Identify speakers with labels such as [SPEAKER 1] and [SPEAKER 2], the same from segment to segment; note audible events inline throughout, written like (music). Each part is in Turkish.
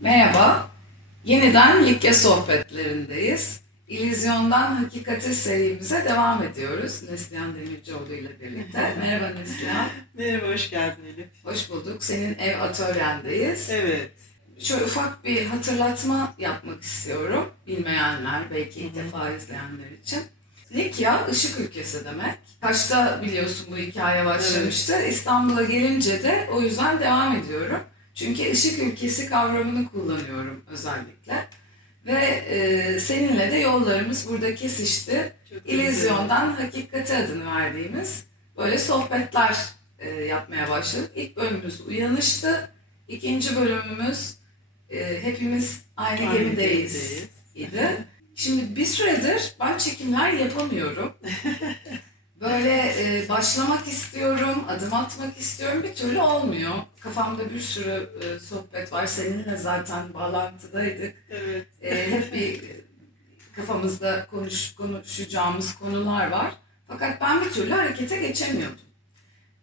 [SPEAKER 1] Merhaba, yeniden Likya sohbetlerindeyiz. İllüzyondan Hakikate serimize devam ediyoruz. Neslihan Demircioğlu ile birlikte. (laughs) Merhaba Neslihan,
[SPEAKER 2] Merhaba, hoş geldin Elif.
[SPEAKER 1] hoş bulduk. Senin ev atölyendeyiz.
[SPEAKER 2] Evet,
[SPEAKER 1] Şöyle ufak bir hatırlatma yapmak istiyorum. Bilmeyenler, belki ilk
[SPEAKER 2] Hı hı.
[SPEAKER 1] defa izleyenler için. Likya, ışık ülkesi demek. Kaçta biliyorsun bu hikaye başlamıştı. İstanbul'a gelince de o yüzden devam ediyorum. Çünkü ışık ülkesi kavramını kullanıyorum özellikle. Ve e, seninle de yollarımız burada kesişti. İllüzyondan hakikate adını verdiğimiz böyle sohbetler e, yapmaya başladık. İlk bölümümüz uyanıştı. İkinci bölümümüz e, hepimiz aynı,
[SPEAKER 2] Aynı
[SPEAKER 1] gemideyiz
[SPEAKER 2] gemideyiz.
[SPEAKER 1] idi. Şimdi bir süredir ben çekimler yapamıyorum. (laughs) Böyle e, başlamak istiyorum, adım atmak istiyorum. Bir türlü olmuyor. Kafamda bir sürü e, sohbet var. Seninle zaten bağlantıdaydık.
[SPEAKER 2] Evet,
[SPEAKER 1] E, hep bir kafamızda konuş, konuşacağımız konular var. Fakat ben bir türlü harekete geçemiyordum.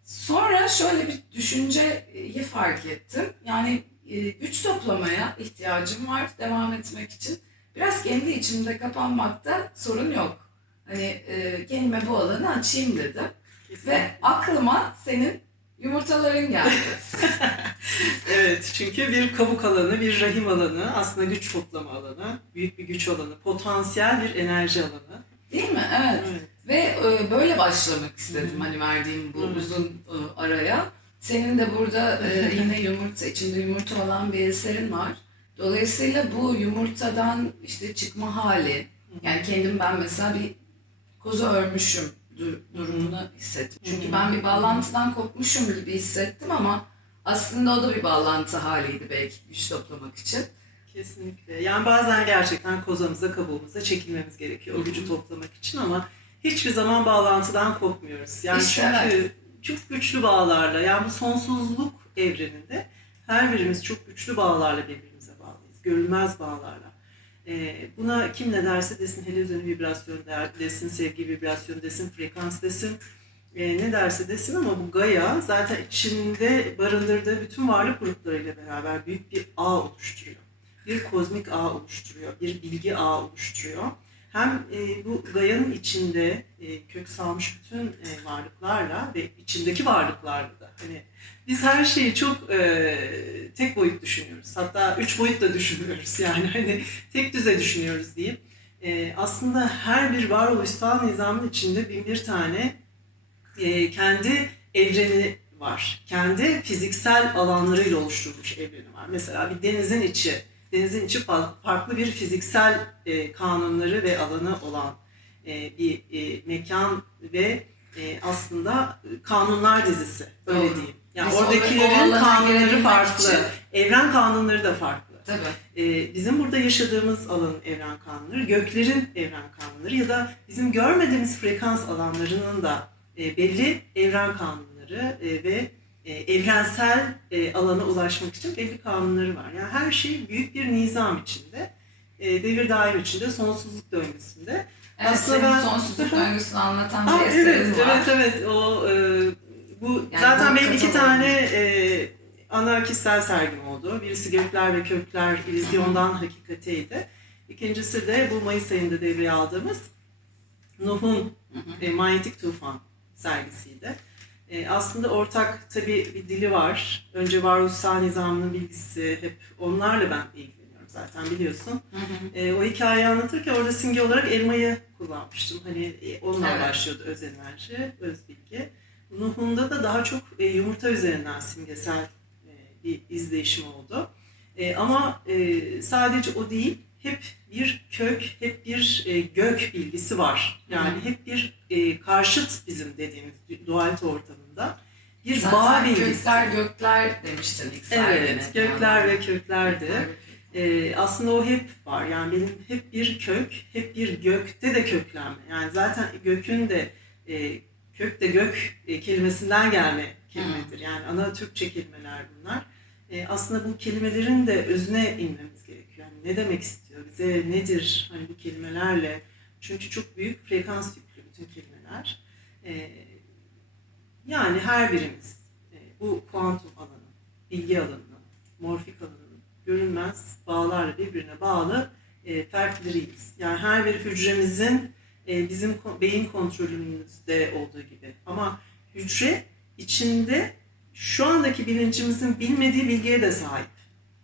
[SPEAKER 1] Sonra şöyle bir düşünceyi fark ettim. Yani e, güç toplamaya ihtiyacım var devam etmek için. Biraz kendi içimde kapanmakta sorun yok. Hani e, kendime bu alanı açayım dedim.
[SPEAKER 2] kesinlikle.
[SPEAKER 1] Ve aklıma senin yumurtaların geldi. (laughs)
[SPEAKER 2] Evet, çünkü bir kabuk alanı, bir rahim alanı, aslında güç toplama alanı, büyük bir güç alanı, potansiyel bir enerji alanı.
[SPEAKER 1] Değil mi? Evet.
[SPEAKER 2] Evet,
[SPEAKER 1] Ve e, böyle başlamak istedim hani verdiğim bu uzun e, araya. Senin de burada e, (laughs) yine yumurta, içinde yumurta olan bir eserin var. Dolayısıyla bu yumurtadan işte çıkma hali, yani kendim ben mesela bir koza örmüşüm dur- durumunu hissettim. Çünkü
[SPEAKER 2] Hı.
[SPEAKER 1] ben bir bağlantıdan kopmuşum gibi hissettim ama aslında o da bir bağlantı haliydi belki güç toplamak için.
[SPEAKER 2] kesinlikle. Yani bazen gerçekten kozamıza, kabuğumuza çekilmemiz gerekiyor o gücü toplamak için ama hiçbir zaman bağlantıdan kopmuyoruz. Yani
[SPEAKER 1] İşte
[SPEAKER 2] çünkü çok güçlü bağlarla, yani bu sonsuzluk evreninde her birimiz çok güçlü bağlarla birbirimize bağlıyız. Görülmez bağlarla. Ee, buna kim ne derse desin, helezyon vibrasyon desin, sevgi vibrasyon desin, frekans desin, ee, ne derse desin ama bu Gaia zaten içinde barındırdığı bütün varlık gruplarıyla beraber büyük bir ağ oluşturuyor. Bir kozmik ağ oluşturuyor, bir bilgi ağ oluşturuyor. Hem e, bu Gaia'nın içinde e, kök salmış bütün e, varlıklarla ve içindeki varlıklarla da hani biz her şeyi çok e, tek boyut düşünüyoruz. Hatta üç boyut da düşünüyoruz (laughs) yani hani tek düze düşünüyoruz diyeyim. E, aslında her bir varoluşsal nizamın içinde bin bir tane e, kendi evreni var. Kendi fiziksel alanlarıyla oluşturulmuş evreni var. Mesela bir denizin içi, denizin içi fa- farklı bir fiziksel e, kanunları ve alanı olan e, bir e, mekan ve e, aslında kanunlar dizisi öyle
[SPEAKER 1] Doğru.
[SPEAKER 2] diyeyim. Yani
[SPEAKER 1] Biz
[SPEAKER 2] oradakilerin kanunları farklı,
[SPEAKER 1] için-
[SPEAKER 2] evren kanunları da farklı.
[SPEAKER 1] Tabii.
[SPEAKER 2] Ee, bizim burada yaşadığımız alanın evren kanunları, göklerin evren kanunları ya da bizim görmediğimiz frekans alanlarının da e, belli evren kanunları e, ve e, evrensel e, alana ulaşmak için belli kanunları var. Yani her şey büyük bir nizam içinde, e, devir daim içinde, sonsuzluk döngüsünde.
[SPEAKER 1] Evet,
[SPEAKER 2] Aslında
[SPEAKER 1] senin
[SPEAKER 2] ben-
[SPEAKER 1] sonsuzluk döngüsünü anlatan bir eserin
[SPEAKER 2] evet,
[SPEAKER 1] var.
[SPEAKER 2] evet, evet. O, e, bu
[SPEAKER 1] Yani
[SPEAKER 2] zaten benim iki tane e, ana kişisel sergim oldu. Birisi Gökler ve Kökler, İllüzyondan Hakikateydi. İkincisi de bu Mayıs ayında devreye aldığımız Nuh'un e, Manyetik Tufan sergisiydi. E, aslında ortak tabii bir dili var. Önce varoluşsal nizamının bilgisi hep onlarla ben ilgileniyorum zaten biliyorsun.
[SPEAKER 1] Hı hı.
[SPEAKER 2] E, o hikayeyi anlatırken orada simge olarak elmayı kullanmıştım. Hani e, onunla
[SPEAKER 1] Evet.
[SPEAKER 2] başlıyordu öz enerji, öz bilgi. Nuh'unda da daha çok e, yumurta üzerinden simgesel e, bir izleyişim oldu. E, ama e, sadece o değil, hep bir kök, hep bir e, gök bilgisi var. Yani
[SPEAKER 1] Hı.
[SPEAKER 2] hep bir e, karşıt bizim dediğimiz dualite ortamında bir
[SPEAKER 1] Zaten
[SPEAKER 2] bağ bilgisi.
[SPEAKER 1] kökler gökler demiştin ilk.
[SPEAKER 2] Evet, gökler ve köklerdi.
[SPEAKER 1] Gökler
[SPEAKER 2] Ee, aslında o hep var. Yani benim hep bir kök, hep bir gökte de köklenme. Yani zaten gökün de e, kök de gök e, kelimesinden gelme kelimedir. Yani ana Türkçe kelimeler bunlar. e, aslında bu kelimelerin de özüne inmemiz gerekiyor. Yani ne demek istiyor, bize nedir hani bu kelimelerle? Çünkü çok büyük frekans yüklü bütün kelimeler. E, yani her birimiz e, bu kuantum alanı, bilgi alanı, morfik alanının görünmez bağlarla birbirine bağlı e, fertleriyiz. Yani her bir hücremizin e, bizim beyin kontrolümüzde olduğu gibi. Ama hücre içinde şu andaki bilincimizin bilmediği bilgiye de sahip.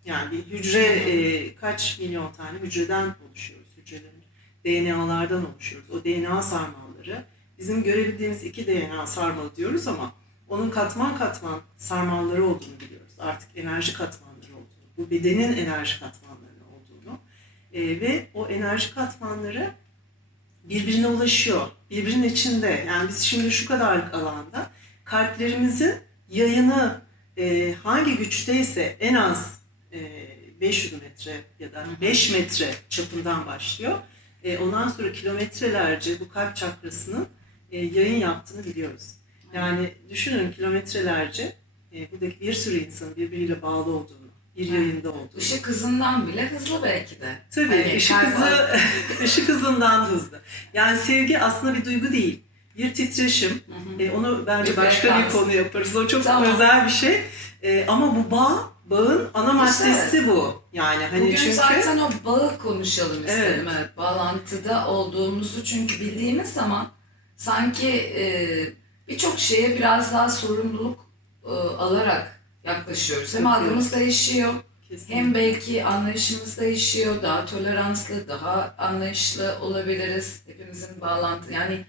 [SPEAKER 2] Yani bir hücre e, kaç milyon tane hücreden oluşuyoruz. Hücrelerin DNA'lardan oluşuyoruz. O DNA sarmalları bizim görebildiğimiz iki DNA sarmalı diyoruz ama onun katman katman sarmalları olduğunu biliyoruz. Artık enerji olduğunu, bu bedenin enerji katmanları olduğunu e, ve o enerji katmanları birbirine ulaşıyor. Birbirinin içinde. Yani biz şimdi şu kadarlık alanda kalplerimizin yayını e, hangi güçteyse en az e, 500 metre ya da 5 metre çapından başlıyor. E, ondan sonra kilometrelerce bu kalp çakrasının e, yayın yaptığını biliyoruz. Yani düşünün kilometrelerce e, buradaki bir sürü insanın birbiriyle bağlı olduğunu, bir yayında olduğunu.
[SPEAKER 1] Işık hızından bile hızlı belki de.
[SPEAKER 2] Tabii
[SPEAKER 1] Hani
[SPEAKER 2] ışık hızı (laughs) ışık hızından hızlı. Yani sevgi aslında bir duygu değil. Bir titreşim.
[SPEAKER 1] Hı hı.
[SPEAKER 2] E, onu bence
[SPEAKER 1] Bir
[SPEAKER 2] başka bir konu yaparız. O çok
[SPEAKER 1] Tamam.
[SPEAKER 2] özel bir şey. E, ama bu bağ, bağın ana
[SPEAKER 1] İşte
[SPEAKER 2] maddesi bu. Yani hani
[SPEAKER 1] Bugün
[SPEAKER 2] çünkü
[SPEAKER 1] zaten o bağı konuşalım
[SPEAKER 2] Evet.
[SPEAKER 1] istedim. Evet. Bağlantıda olduğumuzu çünkü bildiğimiz zaman sanki e, birçok şeye biraz daha sorumluluk e, alarak yaklaşıyoruz. Hem algımız değişiyor,
[SPEAKER 2] Kesinlikle.
[SPEAKER 1] hem belki anlayışımız değişiyor. Daha toleranslı, daha anlayışlı olabiliriz. Hepimizin bağlantı yani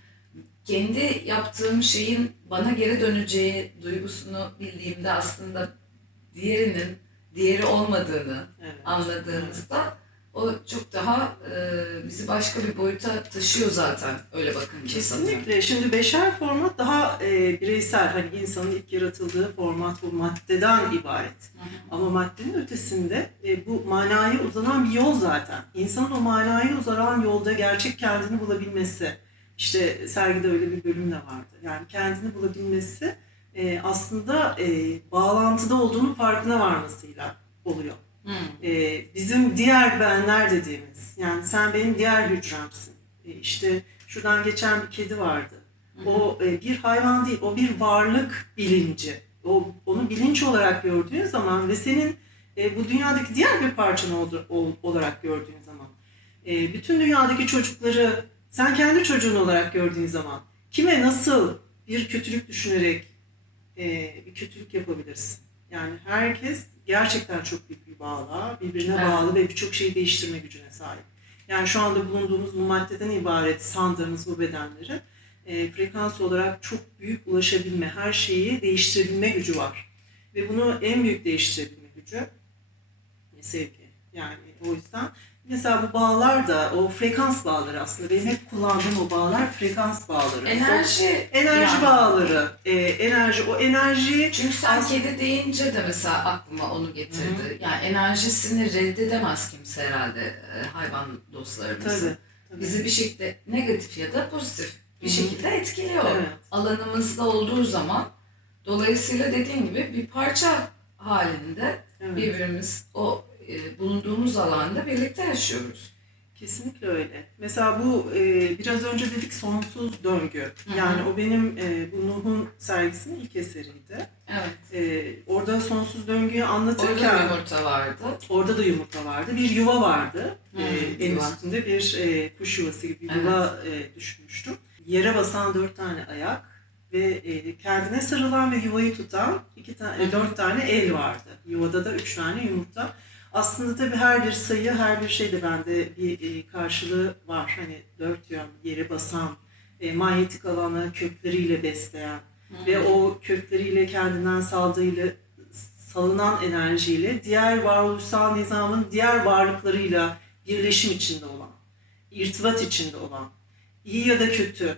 [SPEAKER 1] kendi yaptığım şeyin bana geri döneceği duygusunu bildiğimde aslında diğerinin diğeri olmadığını
[SPEAKER 2] Evet.
[SPEAKER 1] anladığımızda o çok daha e, bizi başka bir boyuta taşıyor zaten öyle bakınca.
[SPEAKER 2] Kesinlikle. Şimdi beşer format daha e, bireysel. Hani insanın ilk yaratıldığı format bu maddeden ibaret.
[SPEAKER 1] Hı hı.
[SPEAKER 2] Ama maddenin ötesinde e, bu manaya uzanan bir yol zaten. İnsanın o manaya uzanan yolda gerçek kendini bulabilmesi. İşte sergide öyle bir bölüm de vardı. Yani kendini bulabilmesi e, aslında e, bağlantıda olduğunun farkına varmasıyla oluyor. E, bizim diğer benler dediğimiz, yani sen benim diğer hücremsin. E, işte şuradan geçen bir kedi vardı. O e, bir hayvan değil, o bir varlık bilinci. O onu bilinç olarak gördüğün zaman ve senin e, bu dünyadaki diğer bir parçan olarak gördüğün zaman, e, bütün dünyadaki çocukları sen kendi çocuğun olarak gördüğün zaman kime nasıl bir kötülük düşünerek e, bir kötülük yapabilirsin? Yani herkes gerçekten çok büyük bir bağla, birbirine
[SPEAKER 1] Evet.
[SPEAKER 2] bağlı ve birçok şeyi değiştirme gücüne sahip. Yani şu anda bulunduğumuz bu maddeden ibaret sandığımız bu bedenlerin e, frekans olarak çok büyük ulaşabilme, her şeyi değiştirebilme gücü var. Ve bunu en büyük değiştirebilme gücü sevgi. Yani o yüzden mesela bu bağlar da o frekans bağları aslında benim hep kullandığım o bağlar frekans bağları.
[SPEAKER 1] Enerji.
[SPEAKER 2] O enerji
[SPEAKER 1] yani.
[SPEAKER 2] bağları, e, enerji o enerjiyi
[SPEAKER 1] Çünkü sen
[SPEAKER 2] Aslında-
[SPEAKER 1] kedi deyince de mesela aklıma onu getirdi. Yani enerjisini reddedemez kimse herhalde e, hayvan dostlarımız.
[SPEAKER 2] tabii, tabii.
[SPEAKER 1] Bizi bir şekilde negatif ya da pozitif bir
[SPEAKER 2] Hı hı.
[SPEAKER 1] şekilde etkiliyor.
[SPEAKER 2] evet.
[SPEAKER 1] Alanımızda olduğu zaman dolayısıyla dediğin gibi bir parça halinde
[SPEAKER 2] evet.
[SPEAKER 1] birbirimiz o e, bulunduğumuz alanda birlikte yaşıyoruz.
[SPEAKER 2] Kesinlikle öyle. Mesela bu e, biraz önce dedik sonsuz döngü.
[SPEAKER 1] hı.
[SPEAKER 2] Yani o benim e, bu Nuh'un sergisinin ilk eseriydi.
[SPEAKER 1] Evet.
[SPEAKER 2] E, orada sonsuz döngüyü
[SPEAKER 1] Orada
[SPEAKER 2] anlatırken
[SPEAKER 1] da yumurta vardı.
[SPEAKER 2] orada da yumurta vardı. Bir yuva vardı.
[SPEAKER 1] Hı,
[SPEAKER 2] E, en
[SPEAKER 1] yuva.
[SPEAKER 2] üstünde bir e, kuş yuvası gibi bir yuva e, düşünmüştüm. Yere basan dört tane ayak ve e, kendine sarılan ve yuvayı tutan iki tane, dört tane el vardı. Yuvada da üç tane yumurta. Aslında tabii her bir sayı, her bir şeyde bende bir e, karşılığı var. Hani dört yön, yere basan, e, manyetik alanı kökleriyle besleyen ve o kökleriyle kendinden saldığıyla salınan enerjiyle diğer varoluşsal nizamın diğer varlıklarıyla birleşim içinde olan, irtibat içinde olan, iyi ya da kötü,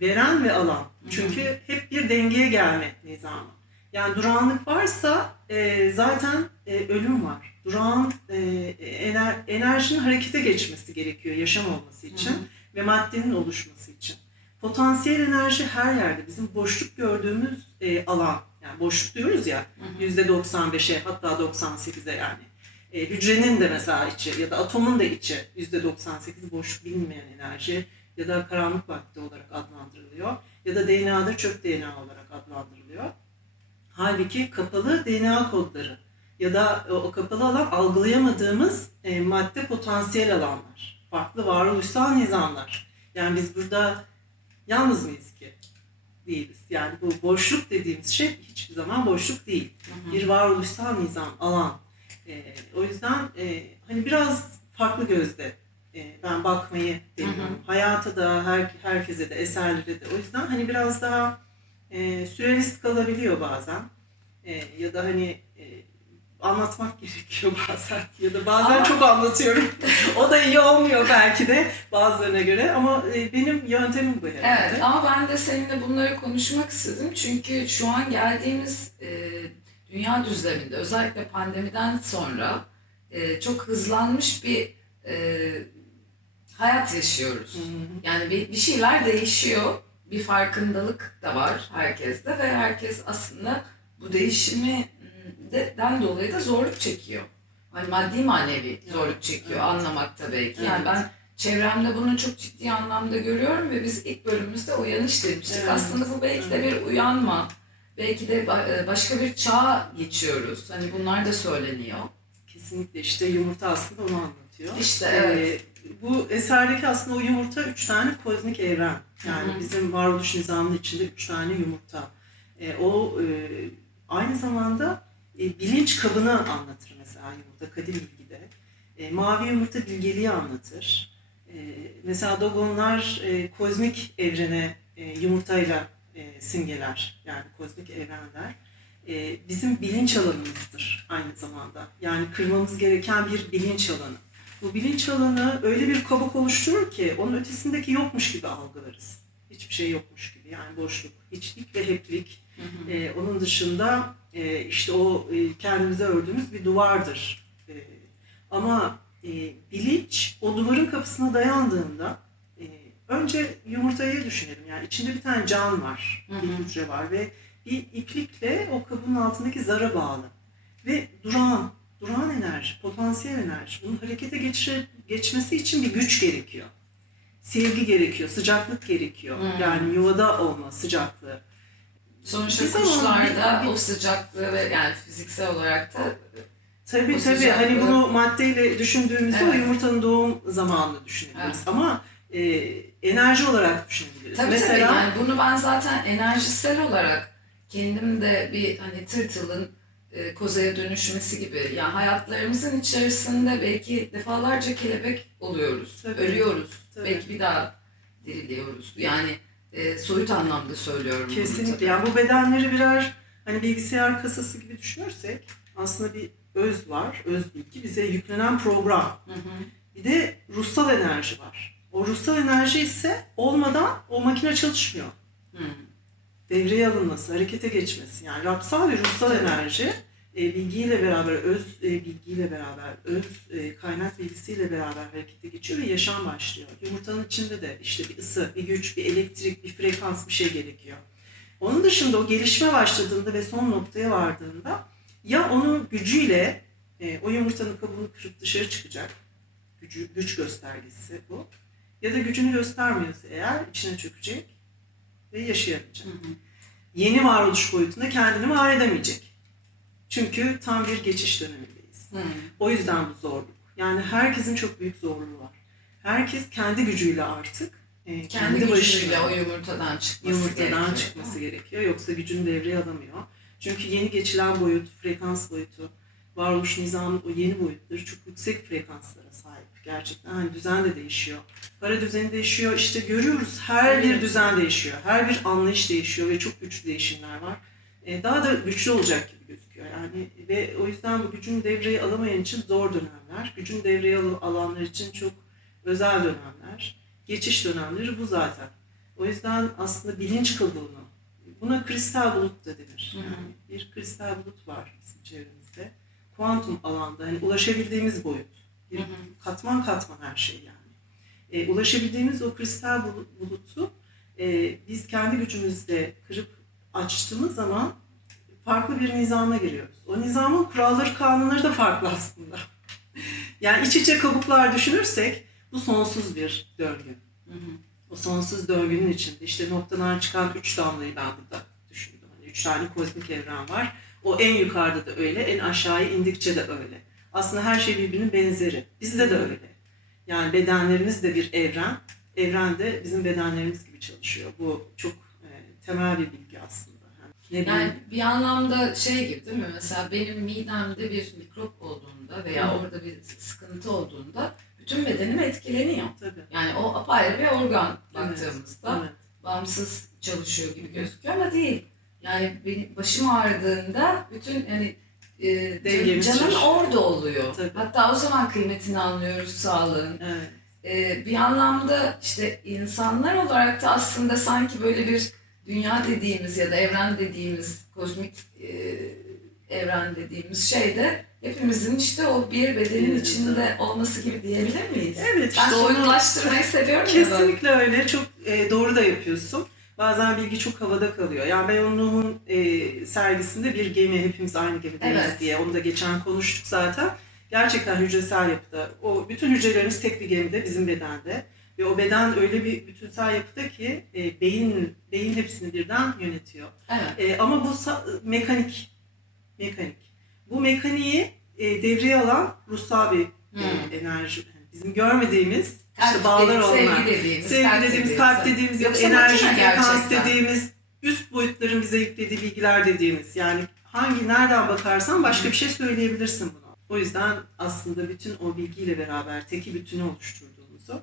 [SPEAKER 2] veren ve alan. Çünkü hep bir dengeye gelme nizamı. Yani durağanlık varsa e, zaten e, ölüm var. Durağan e, ener, enerjinin harekete geçmesi gerekiyor yaşam olması için
[SPEAKER 1] Hı.
[SPEAKER 2] ve maddenin oluşması için. Potansiyel enerji her yerde. Bizim boşluk gördüğümüz e, alan. Yani boşluk diyoruz ya
[SPEAKER 1] hı.
[SPEAKER 2] %95'e hatta 98'e yani. E, hücrenin de mesela içi ya da atomun da içi %98 boşluk bilinmeyen enerji ya da karanlık vakti olarak adlandırılıyor. Ya da DNA'da çöp DNA olarak adlandırılıyor. Halbuki kapalı DNA kodları ya da e, o kapalı alan algılayamadığımız e, madde potansiyel alanlar. Farklı varoluşsal nizamlar. Yani biz burada yalnız mıyız ki? Değiliz. Yani bu boşluk dediğimiz şey hiçbir zaman boşluk değil
[SPEAKER 1] Hı hı.
[SPEAKER 2] bir varoluşsal nizam, alan. E, o yüzden e, hani biraz farklı gözle e, ben bakmayı deniyorum. Hayata da, her, herkese de, eserlere de. O yüzden hani biraz daha e, sürrealist kalabiliyor bazen. E, ya da hani e, anlatmak (laughs) gerekiyor bazen. Ya da bazen
[SPEAKER 1] Ama-
[SPEAKER 2] çok anlatıyorum. (laughs) o da iyi olmuyor belki de bazılarına göre. Ama e, benim yöntemim bu herhalde.
[SPEAKER 1] Evet ama ben de seninle bunları konuşmak istedim. Çünkü şu an geldiğimiz e, dünya düzleminde özellikle pandemiden sonra e, çok hızlanmış bir e, hayat yaşıyoruz.
[SPEAKER 2] Hı hı.
[SPEAKER 1] Yani bir, bir şeyler değişiyor. Bir farkındalık da var herkeste ve herkes aslında bu değişimden dolayı da zorluk çekiyor. Hani maddi manevi zorluk çekiyor
[SPEAKER 2] Evet.
[SPEAKER 1] anlamakta belki. Yani
[SPEAKER 2] Evet.
[SPEAKER 1] ben çevremde bunu çok ciddi anlamda görüyorum ve biz ilk bölümümüzde uyanış demiştik.
[SPEAKER 2] Evet.
[SPEAKER 1] Aslında bu belki de bir uyanma. Belki de ba- başka bir çağa geçiyoruz. Hani bunlar da söyleniyor.
[SPEAKER 2] Kesinlikle işte yumurta aslında onu anlatıyor.
[SPEAKER 1] İşte
[SPEAKER 2] Ee,
[SPEAKER 1] evet.
[SPEAKER 2] Bu eserdeki aslında o yumurta üç tane kozmik evren. Yani
[SPEAKER 1] Hı hı.
[SPEAKER 2] bizim varoluş nizamının içinde üç tane yumurta. Ee, o e, aynı zamanda e, bilinç kabını anlatır mesela yumurta kadim bilgide. E, mavi yumurta bilgeliği anlatır. E, mesela dogonlar e, kozmik evrene e, yumurtayla e, simgeler. Yani kozmik evrenler. E, bizim bilinç alanımızdır aynı zamanda. Yani kırmamız gereken bir bilinç alanı. Bu bilinç alanı öyle bir kabuk oluşturur ki onun ötesindeki yokmuş gibi algılarız. Hiçbir şey yokmuş gibi. Yani boşluk, hiçlik ve heplik.
[SPEAKER 1] Hı hı.
[SPEAKER 2] Ee, onun dışında e, işte o e, kendimize ördüğümüz bir duvardır. E, ama e, bilinç o duvarın kapısına dayandığında e, önce yumurtayı düşünelim. Yani içinde bir tane can var,
[SPEAKER 1] Hı hı.
[SPEAKER 2] bir hücre var ve bir iplikle o kabının altındaki zara bağlı. Ve duran, duran enerji, potansiyel enerji. Bunun harekete geçire, geçmesi için bir güç gerekiyor. Sevgi gerekiyor, sıcaklık gerekiyor.
[SPEAKER 1] Hmm.
[SPEAKER 2] Yani yuvada olma sıcaklığı.
[SPEAKER 1] Sonuçta
[SPEAKER 2] Bir
[SPEAKER 1] kuşlarda
[SPEAKER 2] bir-
[SPEAKER 1] o sıcaklığı ve yani fiziksel olarak da
[SPEAKER 2] Tabii
[SPEAKER 1] O
[SPEAKER 2] tabii.
[SPEAKER 1] sıcaklığı-
[SPEAKER 2] Hani bunu maddeyle düşündüğümüzde o
[SPEAKER 1] Evet.
[SPEAKER 2] yumurtanın doğum zamanını düşünebiliriz.
[SPEAKER 1] Evet.
[SPEAKER 2] Ama e, enerji olarak düşünebiliriz.
[SPEAKER 1] Tabii
[SPEAKER 2] Mesela
[SPEAKER 1] tabii yani bunu ben zaten enerjisel olarak kendim de bir hani tırtılın e, kozaya dönüşmesi gibi yani hayatlarımızın içerisinde belki defalarca kelebek oluyoruz,
[SPEAKER 2] Tabii.
[SPEAKER 1] ölüyoruz,
[SPEAKER 2] Tabii.
[SPEAKER 1] belki bir daha diriliyoruz. Yani e, soyut anlamda söylüyorum bunu
[SPEAKER 2] kesinlikle. Yani bu bedenleri birer hani bilgisayar kasası gibi düşünürsek aslında bir öz var. Öz bilgi bize yüklenen program.
[SPEAKER 1] Hı hı.
[SPEAKER 2] Bir de ruhsal enerji var. O ruhsal enerji ise olmadan o makine çalışmıyor.
[SPEAKER 1] Hı.
[SPEAKER 2] devreye alınması, harekete geçmesi yani rapsal ve ruhsal enerji e, bilgiyle beraber, öz e, bilgiyle beraber, öz e, kaynak bilgisiyle beraber harekete geçiyor ve yaşam başlıyor. Yumurtanın içinde de işte bir ısı, bir güç, bir elektrik, bir frekans bir şey gerekiyor. Onun dışında o gelişme başladığında ve son noktaya vardığında ya onun gücüyle e, o yumurtanın kabuğunu kırıp dışarı çıkacak, gücü, güç göstergesi bu. Ya da gücünü göstermiyorsa eğer içine çökecek ve yaşayamayacak
[SPEAKER 1] Hı hı.
[SPEAKER 2] yeni varoluş boyutunda kendini var edemeyecek. Çünkü tam bir geçiş dönemindeyiz.
[SPEAKER 1] Hı.
[SPEAKER 2] O yüzden bu zorluk. Yani herkesin çok büyük zorluğu var. Herkes kendi gücüyle artık e,
[SPEAKER 1] Kendi,
[SPEAKER 2] kendi,
[SPEAKER 1] gücüyle o yumurtadan çıkması
[SPEAKER 2] yumurtadan
[SPEAKER 1] gerekiyor.
[SPEAKER 2] çıkması gerekiyor. Yoksa gücünü devreye alamıyor. Çünkü yeni geçilen boyut, frekans boyutu, varoluş nizamının o yeni boyutları çok yüksek frekanslara sahip. Gerçekten hani düzen de değişiyor. Para düzeni değişiyor. İşte görüyoruz her bir düzen değişiyor. Her bir anlayış değişiyor ve çok güçlü değişimler var. E, daha da güçlü olacak gibi gözüküyor. Yani ve o yüzden bu gücün devreye alamayan için zor dönemler. Gücün devreye al- alanlar için çok özel dönemler. Geçiş dönemleri bu zaten. O yüzden aslında bilinç kabuğunu, buna kristal bulut da denir. Yani bir kristal bulut var bizim çevremizde. Kuantum alanda hani ulaşabildiğimiz boyut. Bir katman katman her şey yani. E, ulaşabildiğimiz o kristal bulu- bulutu e, biz kendi gücümüzle kırıp açtığımız zaman farklı bir nizama giriyoruz. O nizamın kuralları, kanunları da farklı aslında. yani iç içe kabuklar düşünürsek bu sonsuz bir döngü.
[SPEAKER 1] Hı hı.
[SPEAKER 2] O sonsuz döngünün içinde işte noktadan çıkan üç damlayı ben burada düşündüm. Hani üç tane kozmik evren var. O en yukarıda da öyle, en aşağıya indikçe de öyle. Aslında her şey birbirinin benzeri. Bizde de öyle. Yani bedenlerimiz de bir evren. Evren de bizim bedenlerimiz gibi çalışıyor. Bu çok e, temel bir bilgi aslında. Yani ne bileyim,
[SPEAKER 1] Yani bir anlamda şey gibi değil mi? Mesela benim midemde bir mikrop olduğunda veya
[SPEAKER 2] Hı.
[SPEAKER 1] orada bir sıkıntı olduğunda bütün bedenim etkileniyor.
[SPEAKER 2] tabii.
[SPEAKER 1] Yani o apayrı bir organ baktığımızda
[SPEAKER 2] Evet.
[SPEAKER 1] bağımsız çalışıyor gibi gözüküyor ama değil. Yani benim başım ağrıdığında bütün yani e,
[SPEAKER 2] Dengemiz
[SPEAKER 1] canım
[SPEAKER 2] şaşıyor.
[SPEAKER 1] orada oluyor.
[SPEAKER 2] Tabii.
[SPEAKER 1] Hatta o zaman kıymetini anlıyoruz sağlığın.
[SPEAKER 2] Evet.
[SPEAKER 1] E, bir anlamda işte insanlar olarak da aslında sanki böyle bir dünya dediğimiz ya da evren dediğimiz kozmik e, evren dediğimiz şey de hepimizin işte o bir bedenin
[SPEAKER 2] Evet.
[SPEAKER 1] içinde olması gibi diyebilir miyiz?
[SPEAKER 2] Evet
[SPEAKER 1] Ben
[SPEAKER 2] işte
[SPEAKER 1] soyutlaştırmayı seviyorum ya.
[SPEAKER 2] Kesinlikle öyle. Çok e, doğru da yapıyorsun. Bazen bilgi çok havada kalıyor. Yani ben e, sergisinde bir gemi, hepimiz aynı gemideyiz
[SPEAKER 1] Evet.
[SPEAKER 2] diye. Onu da geçen konuştuk zaten. Gerçekten hücresel yapıda. O bütün hücrelerimiz tek bir gemide, bizim bedende. Ve o beden öyle bir bütünsel yapıda ki e, beyin beyin hepsini birden yönetiyor.
[SPEAKER 1] Evet.
[SPEAKER 2] E, ama bu mekanik. Mekanik. Bu mekaniği e, devreye alan ruhsal bir
[SPEAKER 1] Hmm.
[SPEAKER 2] e, enerji. Bizim görmediğimiz işte
[SPEAKER 1] Kalp
[SPEAKER 2] bağlar
[SPEAKER 1] dediğimiz,
[SPEAKER 2] onlar.
[SPEAKER 1] Sevgi dediğimiz,
[SPEAKER 2] Sevgi
[SPEAKER 1] kalp
[SPEAKER 2] dediğimiz, kalp dediğimiz da
[SPEAKER 1] Yoksa
[SPEAKER 2] enerji, frekans dediğimiz, üst boyutların bize yüklediği bilgiler dediğimiz. Yani hangi, nereden bakarsan başka bir şey söyleyebilirsin buna. O yüzden aslında bütün o bilgiyle beraber teki bütünü oluşturduğumuzu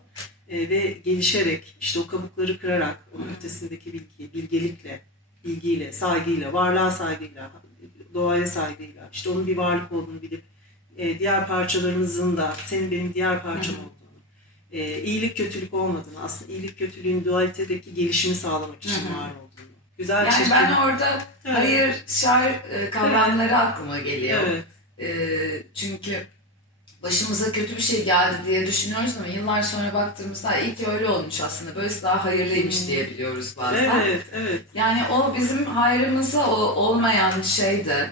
[SPEAKER 2] e, ve gelişerek, işte o kabukları kırarak, onun ötesindeki bilgiyi, bilgelikle, bilgiyle, saygıyla, varlığa saygıyla, doğaya saygıyla, işte onun bir varlık olduğunu bilip e, diğer parçalarımızın da senin benim diğer parçam olduğunu, e, iyilik kötülük olmadığını, aslında iyilik kötülüğün dualitedeki gelişimi sağlamak için var olduğunu. Güzel
[SPEAKER 1] Yani
[SPEAKER 2] şekilde.
[SPEAKER 1] ben orada
[SPEAKER 2] Evet.
[SPEAKER 1] hayır, şer kavramları aklıma geliyor.
[SPEAKER 2] Evet.
[SPEAKER 1] E, çünkü başımıza kötü bir şey geldi diye düşünüyoruz ama yıllar sonra baktığımızda iyi ki öyle olmuş aslında. Böylesi daha hayırlıymış
[SPEAKER 2] Hmm.
[SPEAKER 1] diyebiliyoruz bazen.
[SPEAKER 2] Evet, evet.
[SPEAKER 1] Yani o bizim hayrımıza o olmayan şey de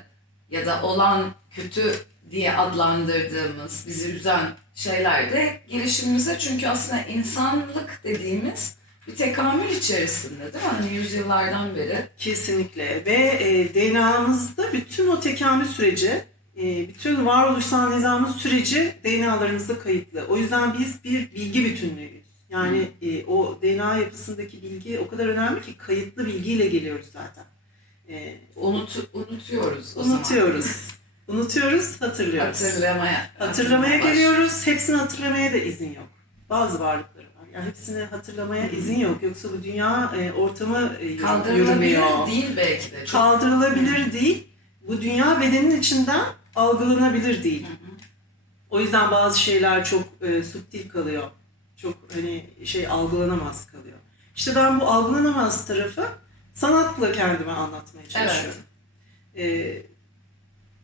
[SPEAKER 1] ya da olan kötü diye adlandırdığımız, bizi üzen şeyler de gelişimimize çünkü aslında insanlık dediğimiz bir tekamül içerisinde değil mi? Hani yüzyıllardan beri.
[SPEAKER 2] Kesinlikle ve e, DNA'mızda bütün o tekamül süreci, bütün varoluşsal nizamın süreci DNA'larımızda kayıtlı. O yüzden biz bir bilgi bütünlüğüyüz. Yani e, o DNA yapısındaki bilgi o kadar önemli ki kayıtlı bilgiyle geliyoruz zaten. E,
[SPEAKER 1] Unut, unutuyoruz o zaman.
[SPEAKER 2] unutuyoruz. Unutuyoruz, hatırlıyoruz.
[SPEAKER 1] Hatırlamaya.
[SPEAKER 2] Hatırlamaya
[SPEAKER 1] Baş-
[SPEAKER 2] geliyoruz. Hepsini hatırlamaya da izin yok. Bazı varlıkları var. Yani hepsini hatırlamaya izin yok. Yoksa bu dünya e, ortamı e,
[SPEAKER 1] Kaldırılabilir
[SPEAKER 2] yürümüyor.
[SPEAKER 1] değil belki de. Çok-
[SPEAKER 2] Kaldırılabilir değil. Bu dünya bedenin içinden algılanabilir değil.
[SPEAKER 1] Hı hı.
[SPEAKER 2] O yüzden bazı şeyler çok e, subtil kalıyor. Çok hani şey algılanamaz kalıyor. İşte ben bu algılanamaz tarafı sanatla kendime anlatmaya çalışıyorum. E,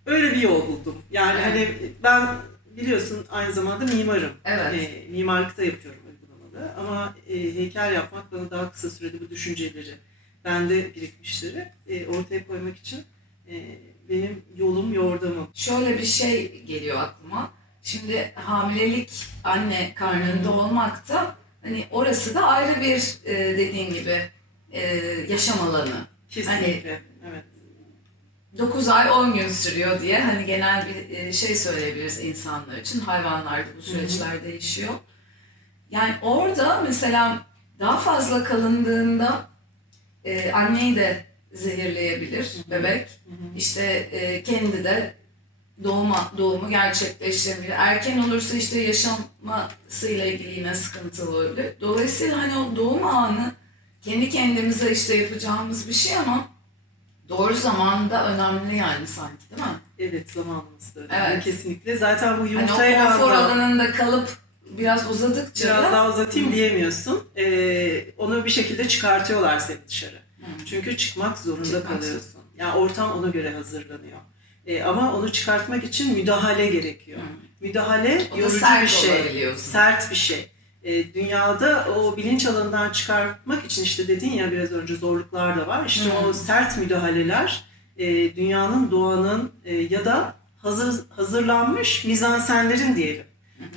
[SPEAKER 2] öyle bir yol buldum. Yani
[SPEAKER 1] Evet.
[SPEAKER 2] hani ben biliyorsun aynı zamanda mimarım.
[SPEAKER 1] Evet.
[SPEAKER 2] E, mimarlıkta yapıyorum uygulamalı. Ama e, heykel yapmak bana daha kısa sürede bu düşünceleri, bende birikmişleri e, ortaya koymak için e, benim yolum, yordamım.
[SPEAKER 1] Şöyle bir şey geliyor aklıma. Şimdi hamilelik anne karnında olmak da hani orası da ayrı bir e, dediğin gibi e, yaşam alanı.
[SPEAKER 2] Kesinlikle. evet.
[SPEAKER 1] 9 ay 10 gün sürüyor diye hani genel bir e, şey söyleyebiliriz insanlar için. Hayvanlarda bu süreçler değişiyor. Yani orada mesela daha fazla kalındığında e, anneyi de zehirleyebilir
[SPEAKER 2] hı.
[SPEAKER 1] bebek. İşte e, kendi de doğuma, doğumu gerçekleştirebilir. Erken olursa işte yaşamasıyla ilgili yine sıkıntılı olabilir. Dolayısıyla hani o doğum anı kendi kendimize işte yapacağımız bir şey ama doğru zamanda önemli yani sanki değil mi?
[SPEAKER 2] Evet zamanımız da önemli.
[SPEAKER 1] Evet.
[SPEAKER 2] Kesinlikle. Zaten bu
[SPEAKER 1] Hani o
[SPEAKER 2] yumurtayla
[SPEAKER 1] konfor
[SPEAKER 2] da
[SPEAKER 1] alanında kalıp biraz uzadıkça
[SPEAKER 2] biraz
[SPEAKER 1] da
[SPEAKER 2] daha uzatayım
[SPEAKER 1] Hı.
[SPEAKER 2] diyemiyorsun. Ee, onu bir şekilde çıkartıyorlar seni dışarı.
[SPEAKER 1] Hı.
[SPEAKER 2] Çünkü çıkmak zorunda
[SPEAKER 1] Çıkmak
[SPEAKER 2] kalıyorsun. Yani ortam ona göre hazırlanıyor. Ee, ama onu çıkartmak için müdahale gerekiyor.
[SPEAKER 1] Hı.
[SPEAKER 2] Müdahale
[SPEAKER 1] O
[SPEAKER 2] yorucu
[SPEAKER 1] sert
[SPEAKER 2] bir şey. Sert bir şey. Ee, dünyada o bilinç alanından çıkartmak için işte dedin ya biraz önce zorluklar da var. İşte
[SPEAKER 1] Hı.
[SPEAKER 2] o sert müdahaleler e, dünyanın, doğanın e, ya da hazır hazırlanmış mizansenlerin diyelim.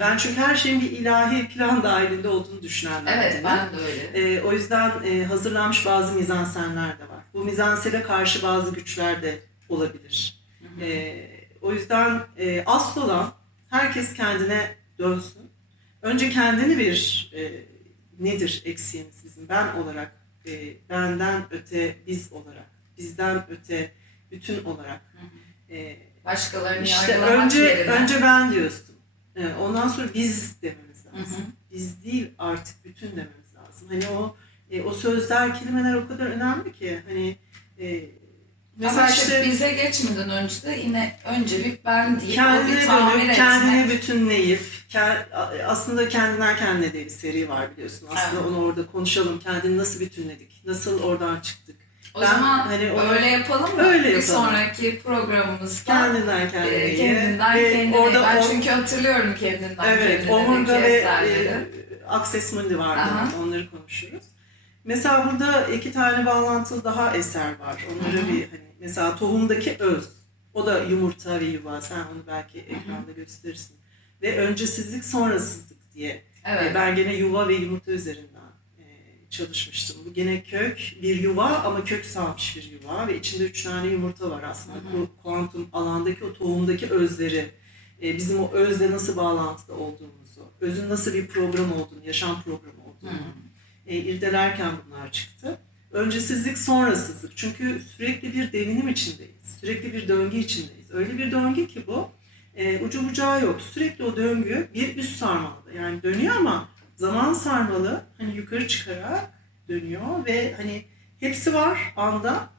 [SPEAKER 2] Ben çünkü her şeyin bir ilahi plan dahilinde olduğunu düşünenlerdenim.
[SPEAKER 1] Evet ben de öyle.
[SPEAKER 2] E, o yüzden e, hazırlanmış bazı mizansenler de var. Bu mizansene karşı bazı güçler de olabilir. E, o yüzden e, asıl olan herkes kendine dönsün. Önce kendini bir e, nedir eksiğimiz bizim ben olarak, e, benden öte biz olarak, bizden öte bütün olarak. E,
[SPEAKER 1] Başkalarını
[SPEAKER 2] işte önce
[SPEAKER 1] yerine.
[SPEAKER 2] önce ben diyorsun. E, ondan sonra biz dememiz
[SPEAKER 1] Hı
[SPEAKER 2] lazım.
[SPEAKER 1] hı.
[SPEAKER 2] Biz değil artık bütün dememiz lazım. Hani o e, o sözler, kelimeler o kadar önemli ki hani e,
[SPEAKER 1] Mesela işte bize geçmeden önce de yine önce bir ben deyip o
[SPEAKER 2] kendine
[SPEAKER 1] bir tamir etmek.
[SPEAKER 2] kendini bütünleyip, aslında kendinden kendine diye bir seri var biliyorsun. Aslında
[SPEAKER 1] Evet.
[SPEAKER 2] onu orada konuşalım. Kendini nasıl bütünledik, nasıl oradan çıktık.
[SPEAKER 1] O
[SPEAKER 2] Ben
[SPEAKER 1] zaman
[SPEAKER 2] hani o-
[SPEAKER 1] öyle yapalım mı?
[SPEAKER 2] Öyle
[SPEAKER 1] bir
[SPEAKER 2] yapalım.
[SPEAKER 1] sonraki programımızda
[SPEAKER 2] Kendinden kendine.
[SPEAKER 1] e, kendinden
[SPEAKER 2] Ve
[SPEAKER 1] kendine.
[SPEAKER 2] Orada
[SPEAKER 1] ben
[SPEAKER 2] o-
[SPEAKER 1] çünkü hatırlıyorum kendinden
[SPEAKER 2] Evet,
[SPEAKER 1] kendine
[SPEAKER 2] omurga ve e, Access Mundi vardı.
[SPEAKER 1] Aha.
[SPEAKER 2] Onları konuşuruz. Mesela burada iki tane bağlantılı daha eser var. Onları
[SPEAKER 1] Hı hı.
[SPEAKER 2] bir hani mesela tohumdaki öz. O da yumurta ve yuva. Sen onu belki ekranda gösterirsin. Ve öncesizlik sonrasızlık diye.
[SPEAKER 1] Evet.
[SPEAKER 2] E, Ben gene yuva ve yumurta üzerinden e, çalışmıştım. Bu gene kök bir yuva ama kök salmış bir yuva ve içinde üç tane yumurta var aslında.
[SPEAKER 1] Hı hı.
[SPEAKER 2] Bu kuantum alandaki o tohumdaki özleri, e, bizim o özle nasıl bağlantıda olduğumuzu, özün nasıl bir program olduğunu, yaşam programı olduğunu
[SPEAKER 1] Hı.
[SPEAKER 2] E, irdelerken bunlar çıktı. Öncesizlik, sonrasızlık. Çünkü sürekli bir devinim içindeyiz. Sürekli bir döngü içindeyiz. Öyle bir döngü ki bu. E, ucu bucağı yok. Sürekli o döngü bir üst sarmalda. Yani dönüyor ama zaman sarmalı. Hani yukarı çıkarak dönüyor ve hani hepsi var anda.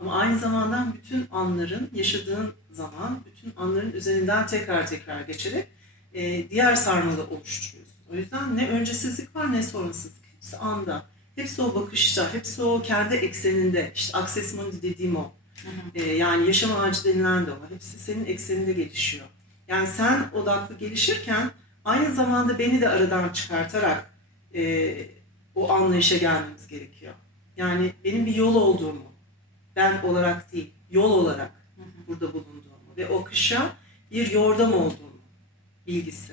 [SPEAKER 2] Ama aynı zamanda bütün anların, yaşadığın zaman, bütün anların üzerinden tekrar tekrar geçerek e, diğer sarmalı oluşturuyorsun. O yüzden ne öncesizlik var ne sonrasızlık. Hepsi anda. Hepsi o bakışta, hepsi o kendi ekseninde. İşte access mundi dediğim o.
[SPEAKER 1] Hı hı.
[SPEAKER 2] Ee, yani yaşam ağacı denilen de o. Hepsi senin ekseninde gelişiyor. Yani sen odaklı gelişirken aynı zamanda beni de aradan çıkartarak e, o anlayışa gelmemiz gerekiyor. Yani benim bir yol olduğumu, ben olarak değil, yol olarak
[SPEAKER 1] Hı hı.
[SPEAKER 2] burada bulunduğumu ve o kışa bir yordam olduğumu bilgisi.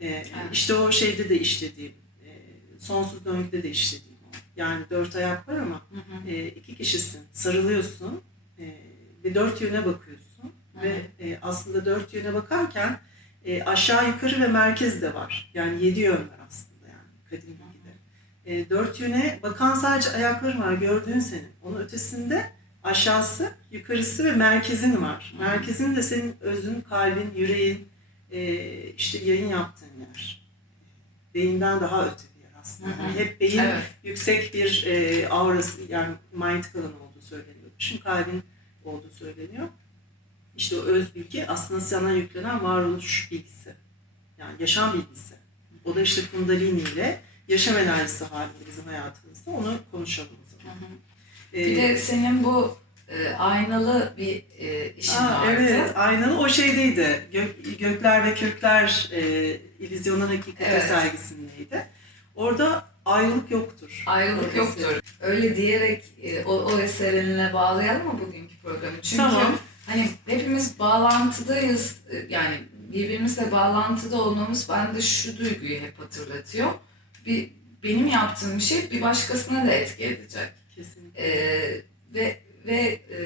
[SPEAKER 2] Ee, İşte o şeyde de işlediğim, e, sonsuz döngüde de işlediğim o. Yani dört ayak var ama
[SPEAKER 1] Hı hı.
[SPEAKER 2] e, iki kişisin, sarılıyorsun e, ve dört yöne bakıyorsun
[SPEAKER 1] Hı
[SPEAKER 2] ve e, aslında dört yöne bakarken e, aşağı yukarı ve merkez de var. Yani yedi yön var aslında yani kadim bilgide. E, dört yöne bakan sadece ayakların var, gördüğün senin. Onun ötesinde aşağısı, yukarısı ve merkezin var. Merkezin de senin özün, kalbin, yüreğin, e, işte yayın yaptığın yer. Beyinden daha öte aslında.
[SPEAKER 1] Hı hı.
[SPEAKER 2] Yani hep beyin
[SPEAKER 1] Evet.
[SPEAKER 2] yüksek bir e, aurası yani alanı olduğu söyleniyor. Dışın kalbin olduğu söyleniyor. İşte o öz bilgi aslında sana yüklenen varoluş bilgisi. Yani yaşam bilgisi. O da işte kundalini ile yaşam enerjisi halinde bizim hayatımızda. Onu konuşalım o
[SPEAKER 1] Hı
[SPEAKER 2] zaman.
[SPEAKER 1] hı.
[SPEAKER 2] Ee,
[SPEAKER 1] Bir de senin bu e, aynalı bir e, işin
[SPEAKER 2] Aa,
[SPEAKER 1] vardı.
[SPEAKER 2] evet, aynalı o şeydeydi. Gök, Gökler ve Kökler e, İllüzyonlar Hakikate
[SPEAKER 1] Evet.
[SPEAKER 2] sergisindeydi. Orada ayrılık yoktur.
[SPEAKER 1] Ayrılık
[SPEAKER 2] Orası.
[SPEAKER 1] yoktur. Öyle diyerek e, o, o eserinle bağlayalım mı bugünkü programı? Çünkü
[SPEAKER 2] Tamam.
[SPEAKER 1] hani hepimiz bağlantıdayız. E, Yani birbirimizle bağlantıda olmamız bende şu duyguyu hep hatırlatıyor. Bir benim yaptığım bir şey bir başkasına da etki edecek.
[SPEAKER 2] Kesinlikle.
[SPEAKER 1] Ee, ve ve e,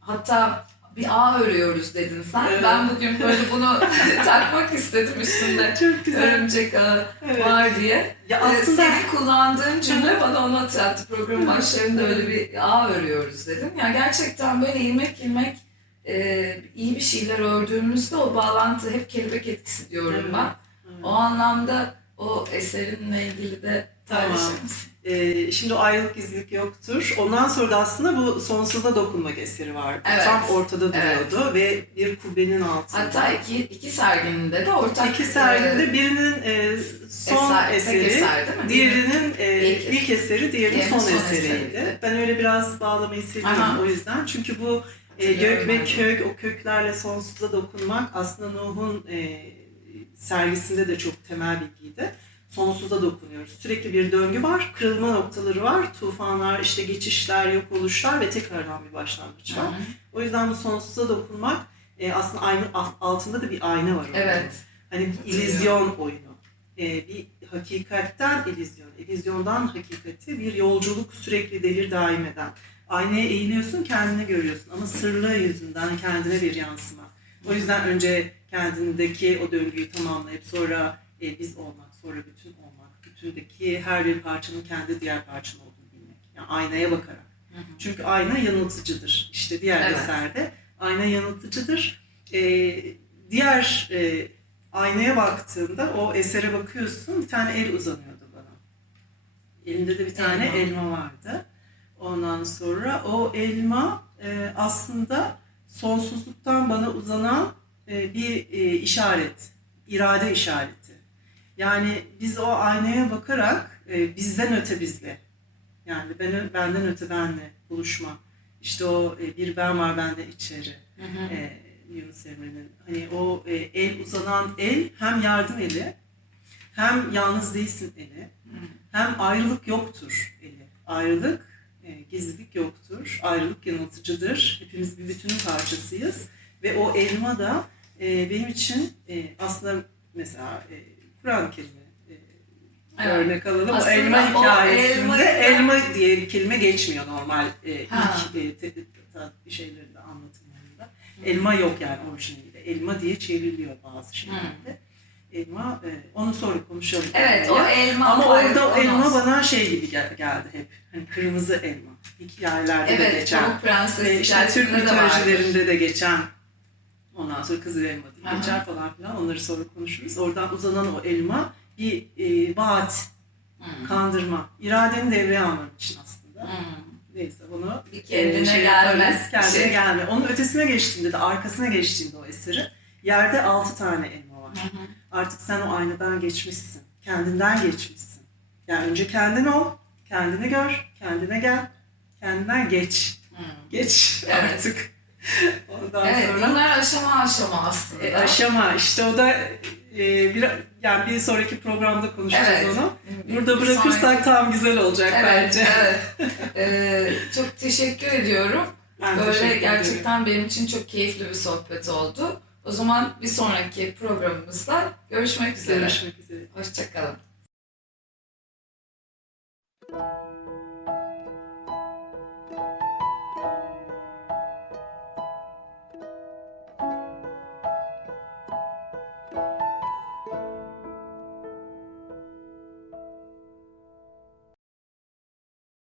[SPEAKER 1] hatta bir ağ örüyoruz dedin sen.
[SPEAKER 2] Evet.
[SPEAKER 1] Ben bugün böyle bunu (laughs) takmak istedim üstünde.
[SPEAKER 2] Çok güzel.
[SPEAKER 1] Örümcek ağı
[SPEAKER 2] Evet.
[SPEAKER 1] var diye.
[SPEAKER 2] Ya
[SPEAKER 1] Ee,
[SPEAKER 2] aslında
[SPEAKER 1] Senin kullandığın cümle bana onu hatırlattı. Programın başlarında öyle bir ağ örüyoruz dedim. Ya gerçekten böyle ilmek ilmek e, iyi bir şeyler ördüğümüzde o bağlantı hep kelebek etkisi diyorum
[SPEAKER 2] Evet.
[SPEAKER 1] ben. O anlamda o eserinle ilgili de
[SPEAKER 2] Tamam.
[SPEAKER 1] paylaşır mısın?
[SPEAKER 2] Ee, şimdi o ayrılık gizlilik yoktur. Ondan sonra da aslında bu sonsuza dokunmak eseri vardı.
[SPEAKER 1] Evet.
[SPEAKER 2] Tam ortada
[SPEAKER 1] Evet.
[SPEAKER 2] duruyordu ve bir kubbenin altında.
[SPEAKER 1] Hatta iki, iki serginde de ortak
[SPEAKER 2] İki sergide birinin e, son
[SPEAKER 1] eser,
[SPEAKER 2] eseri,
[SPEAKER 1] eser değil mi?
[SPEAKER 2] diğerinin e,
[SPEAKER 1] İlk
[SPEAKER 2] ilk, eseri, diğerinin son,
[SPEAKER 1] son
[SPEAKER 2] eseriydi.
[SPEAKER 1] eseriydi.
[SPEAKER 2] Ben öyle biraz bağlamayı seviyorum o yüzden. Çünkü bu e, gök ve kök, o köklerle sonsuza dokunmak aslında Nuh'un e, sergisinde de çok temel bilgiydi. Sonsuza dokunuyoruz. Sürekli bir döngü var, kırılma noktaları var, tufanlar, işte geçişler, yok oluşlar ve tekrardan bir başlangıç var. O yüzden bu sonsuza dokunmak e, aslında aynı altında da bir ayna var. orada.
[SPEAKER 1] Evet.
[SPEAKER 2] Hani bir illüzyon oyunu. E, bir hakikatten illüzyon, illüzyondan hakikati bir yolculuk sürekli devir daim eden. Aynaya eğiliyorsun kendini görüyorsun ama sırlığı yüzünden kendine bir yansıma. O yüzden önce kendindeki o döngüyü tamamlayıp sonra e, biz olmak, sonra bütün olmak, bütündeki her bir parçanın kendi diğer parçan olduğunu bilmek. Yani aynaya bakarak.
[SPEAKER 1] Hı hı.
[SPEAKER 2] Çünkü ayna yanıltıcıdır. İşte diğer
[SPEAKER 1] Evet.
[SPEAKER 2] eserde ayna yanıltıcıdır. Ee, diğer e, aynaya baktığında o esere bakıyorsun bir tane el uzanıyordu bana. Elinde de bir tane
[SPEAKER 1] Elma.
[SPEAKER 2] elma, vardı. Ondan sonra o elma e, aslında sonsuzluktan bana uzanan e, bir e, işaret, irade işareti. Yani biz o aynaya bakarak e, bizden öte bizle, yani ben, benden öte benle buluşma. İşte o e, bir ben var bende içeri.
[SPEAKER 1] Hı hı.
[SPEAKER 2] E, Yunus Emre'nin. Hani o e, el uzanan el hem yardım eli hem yalnız değilsin eli hem ayrılık yoktur eli. Ayrılık, e, gizlilik yoktur. Ayrılık yanıltıcıdır. Hepimiz bir bütünün parçasıyız. Ve o elma da e, benim için e, aslında mesela e, Kur'an-ı Kerim'i e,
[SPEAKER 1] Evet.
[SPEAKER 2] örnek alalım.
[SPEAKER 1] Aslında
[SPEAKER 2] elma hikayesinde
[SPEAKER 1] elmayı-
[SPEAKER 2] elma diye bir kelime geçmiyor normal e,
[SPEAKER 1] Ha.
[SPEAKER 2] ilk e, te- şeylerinde anlatımlarında. Elma yok yani orijinalinde. Elma diye çevriliyor bazı şeylerde. Elma, e, onu sonra konuşalım.
[SPEAKER 1] Evet o elma.
[SPEAKER 2] Ama orada o elma bana şey gibi gel- geldi hep. Hani kırmızı elma. Hikayelerde de
[SPEAKER 1] Evet,
[SPEAKER 2] geçen.
[SPEAKER 1] Pamuk Prenses
[SPEAKER 2] Ve işte Türk
[SPEAKER 1] de
[SPEAKER 2] mitolojilerinde de geçen. Ondan sonra kızıl elma geçer falan filan. Onları sonra konuşuruz. Oradan uzanan o elma bir e, vaat,
[SPEAKER 1] Hı.
[SPEAKER 2] kandırma. İradeni devreye almak için aslında.
[SPEAKER 1] Hı.
[SPEAKER 2] Neyse bunu
[SPEAKER 1] Bir kendine
[SPEAKER 2] e, şey
[SPEAKER 1] gelme.
[SPEAKER 2] yaparız. Kendine
[SPEAKER 1] şey.
[SPEAKER 2] gelme. Onun ötesine geçtiğinde de arkasına geçtiğinde o eseri yerde altı tane elma var.
[SPEAKER 1] Hı hı.
[SPEAKER 2] Artık sen o aynadan geçmişsin. Kendinden geçmişsin. Yani önce kendin ol, kendini gör, kendine gel, kendinden geç.
[SPEAKER 1] Hı.
[SPEAKER 2] Geç
[SPEAKER 1] Evet.
[SPEAKER 2] artık. Ondan
[SPEAKER 1] Evet
[SPEAKER 2] sonra
[SPEAKER 1] bunlar aşama aşama aslında.
[SPEAKER 2] e, aşama işte o da e, bir yani bir sonraki programda konuşacağız
[SPEAKER 1] Evet.
[SPEAKER 2] onu. Burada
[SPEAKER 1] bir
[SPEAKER 2] bırakırsak
[SPEAKER 1] sonraki-
[SPEAKER 2] tam güzel olacak
[SPEAKER 1] Evet,
[SPEAKER 2] bence.
[SPEAKER 1] evet. Ee, (laughs) çok teşekkür ediyorum.
[SPEAKER 2] Ben
[SPEAKER 1] Böyle
[SPEAKER 2] teşekkür ederim.
[SPEAKER 1] gerçekten benim için çok keyifli bir sohbet oldu. O zaman bir sonraki programımızda görüşmek üzere.
[SPEAKER 2] Görüşmek üzere.
[SPEAKER 1] Hoşçakalın.